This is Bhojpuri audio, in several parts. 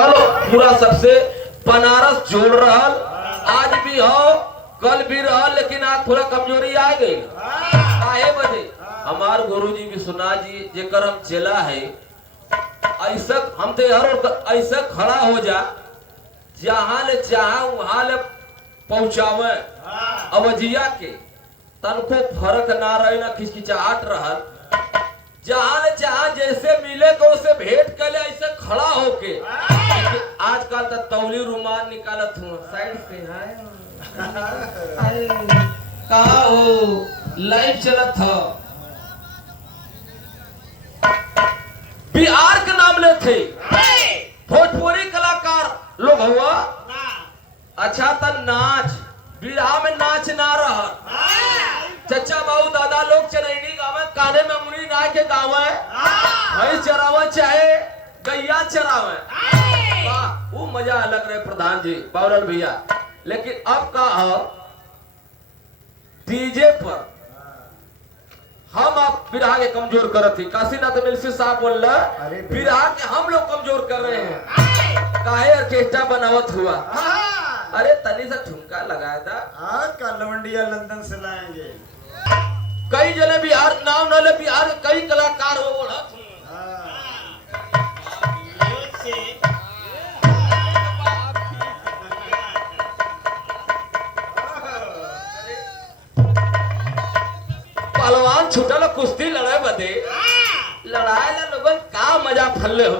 पूरा सबसे बनारस जोड़ रहा आज भी हो कल भी रहा, लेकिन आज थोड़ा कमजोरी आ गई। काहे बजे हमार गुरुजी विश्वनाथ जी जेकर हम चेला है, ऐसा हम तो हर ऐसा खड़ा हो जा जहां ले चाह वहां ले पहुंचावे। अवजिया के तनको फर्क ना रहे ना खिचखिचाहट रहा, जहां ले चाह जैसे मिले को उसे भेंट कर ले ऐसे खड़ा होके। आजकल तो तौली रुमाल निकालत हूँ साइड से है कहा हो लाइव चलत हो। बिहार के नाम ले थे भोजपुरी कलाकार लोग हुआ। अच्छा था नाच बिहार में नाच ना रहा, चचा बाबू दादा लोग चरैनी गावे, काने में मुनी ना के गावे, भैंस चरावे चाहे गैया चरावे, वाह वो मजा अलग रहे प्रधान जी बावरल भैया। लेकिन अब का हो डीजे पर हम आप बिरहा के कमजोर करत थी। काशीनाथ मिल्सी साहब बोल रहे बिरहा के हम लोग कमजोर कर रहे हैं, काहे ऑर्केस्ट्रा बनावत हुआ। अरे तनी सा ठुमका लगाया था, आज का लवंडिया लंदन से लाएंगे। कई जने बिहार नाम न ले, बिहार के कई कलाकार हो बोला। पहलवान छुटल कुश्ती लड़े बदे लड़ाई ला लोगन का मजा फल्ले हो।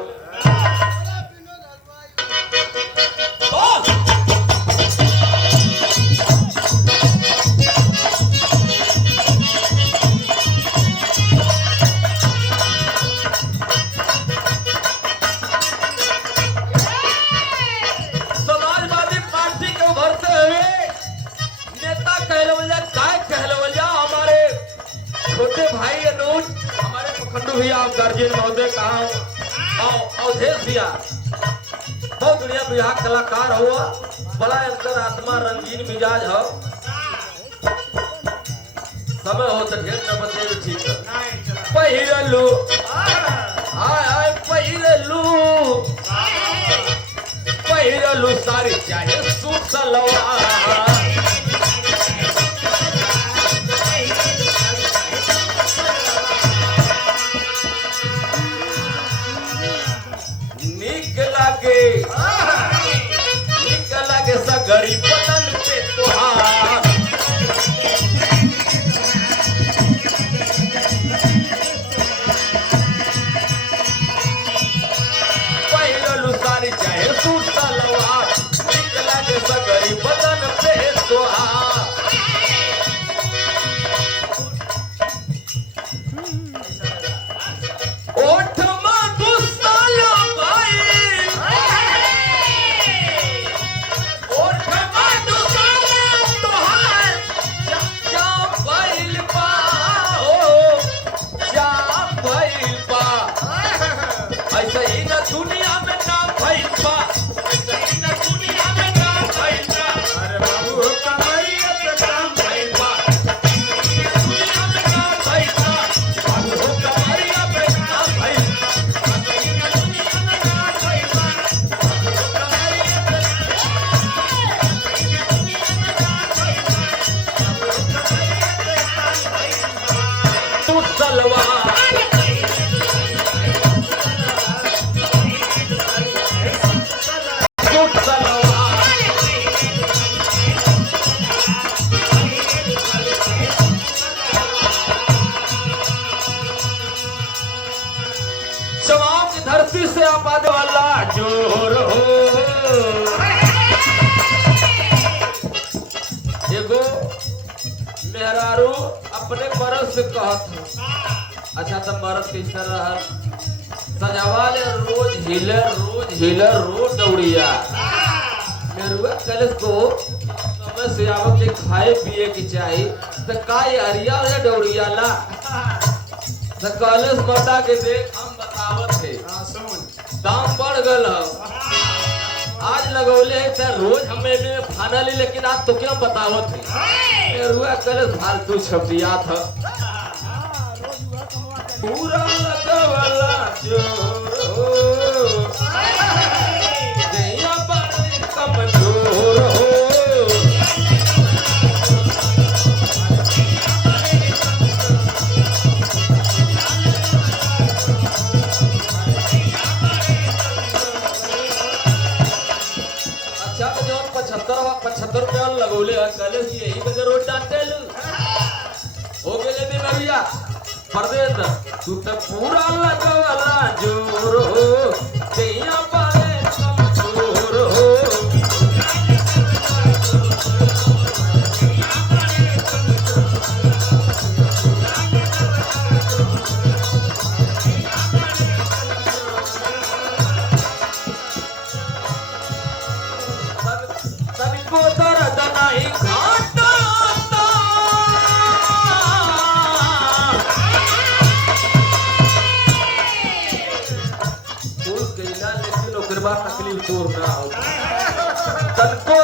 समाजवादी पार्टी के उभरते हुए नेता कहलवल काय कहलवल हमारे छोटे भाई अनुज हमारे पखंडू भैया गार्जियन महोदय कहा अवधेश भैया बहुत बढ़िया बिहार कलाकार हुआ, बड़ा अंतरात्मा रंगीन मिजाज हो। समय हो तो ढेर न बचे ठीक है। पहिरलू हाय हाय पहिरलू सारी चाहे सूट सलवार, निकला के सगरी बदन पे तुहार, पहिरलू सारी चाहे सूट सलवार, निकला के सगरी बदन पे तुहार। दुनिया में नाम भइल बा, ऐसे ही ना दुनिया में नाम भइल बा। अरे बाबू कमाइए पे काम भइल बा, दुनिया में नाम भइल बा। बाबू कमाइए पे काम भइल बा, ऐसे ही ना दुनिया में नाम भइल बा। बाबू कमाइए पे सूट सलवार धरती से आबाद वाला जोर हो। एगो मेहरारू अपने मर्द से कहत हो, अच्छा तो मर्द कैसा रहा सजावाले रोज हिले रोज दौड़िया मेरुआ कलश को समय से आवक के खाए पिए की चाहिए तो का हरिया या दौड़िया ला तो कलश बता के देख हम बतावत है दाम बढ़ गल आज लगौले है तो रोज हमें में फाना ली, लेकिन आज तो क्या बतावत है रुआ कलश फालतू छपिया था पूरा लगवला जोर ₹75 लगोले और कहले कि यही बजे रोड डांटे लू हो गेले भी भैया परदेश तू तो पूरा लगवला जोर हो दैया पाले कमजोर हो तनिको दर्द नहीं घाटा तकलीफ दूर ना हो तनको